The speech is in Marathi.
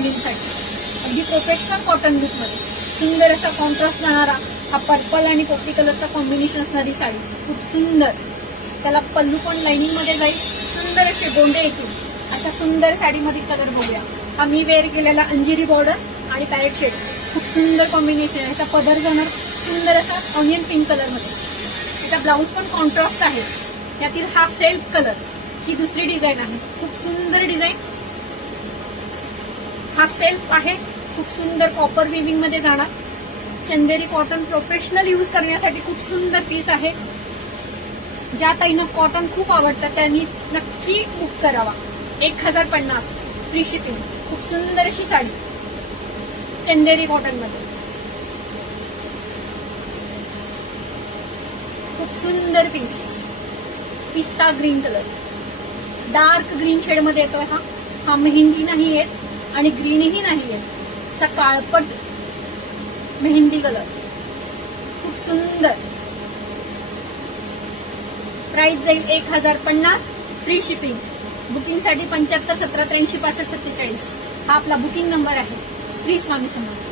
गृहिणींसाठी अगदी प्रोफेशनल कॉटन लुक मध्ये सुंदर असा कॉन्ट्रास्ट जाणारा हा पर्पल आणि पोपटी कलरचा कॉम्बिनेशन असणारी साडी खूप सुंदर. त्याला पल्लू पण लाइनिंग मध्ये जाईल, सुंदर असे गोंडे येतील अशा सुंदर साडीमध्ये कलर बघूया. हा मी वेअर केलेला अंजिरी बॉर्डर आणि पॅरेट शेड खूप सुंदर कॉम्बिनेशन आहे. याचा पदर जाणार सुंदर असा ऑनियन पिंक कलर मध्ये. याचा ब्लाऊज पण कॉन्ट्रास्ट आहे. यातील हा सेल्फ कलर ही दुसरी डिझाईन आहे. खूप सुंदर डिझाईन. हा सेल्फ आहे, खूप सुंदर कॉपर विविंग मध्ये जाणार. चंदेरी कॉटन प्रोफेशनल यूज करण्यासाठी खूप सुंदर पीस आहे. ज्या ताईंना कॉटन खूप आवडतं त्यांनी नक्की बुक करावा. 1050 फ्री शिपिंग. खूप सुंदर अशी साडी चंदेरी कॉटन मध्ये. खूप सुंदर पीस. पिस्ता green colour, dark green shade मध्ये येतोय. हा मेहंदी नाही येत आणि ग्रीनही नाही येत, असा काळपट मेहंदी कलर. खूप सुंदर. प्राइस जाईल 1050 फ्री शिपिंग. बुकिंगसाठी 75 17 83 65 47 हा आपला बुकिंग नंबर आहे. श्री स्वामी समर्थ.